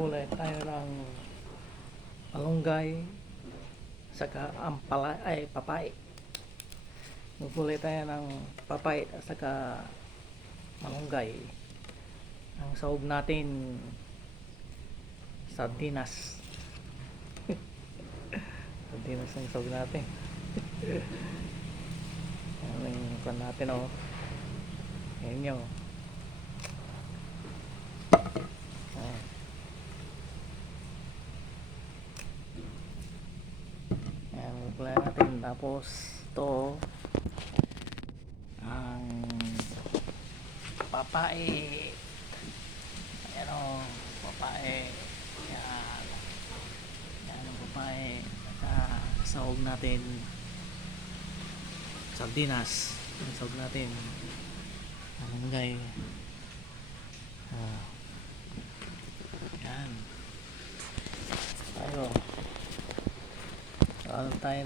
Gulay tayo ng malunggay saka ampala ay papay. Gulay tayo ng papay at saka malunggay. Ang sahog natin sardinas. Sardinas ang sahog natin. Ano yung kan natin Ayan nyo. Ayan, gulay natin. Tapos ito ang papae. Ayan papae. Ayan. Ayan ang papae. Sahog natin sardinas. Ang sahog natin malunggay. Ayan. Tayo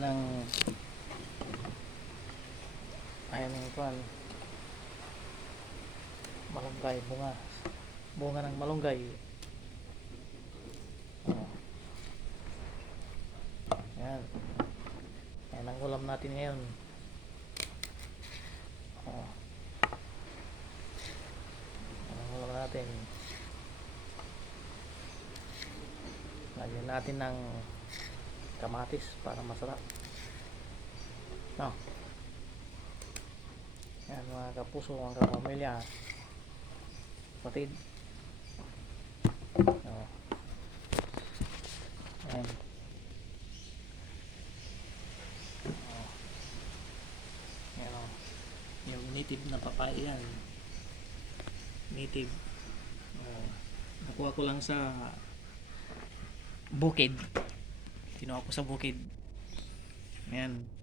ng kwan malunggay, bunga ng malunggay. Ayan. Ayan ang ulam natin ngayon. Ayan ang ulam natin. Lagyan natin ng kamatis para masarap. Yan mga kapuso, mga kapamilya, kapatid. Yan. Yan yung native na papaya yan. Native. Nakuha ko lang sa bukid. Kinuha ko sa bukid. Ayan.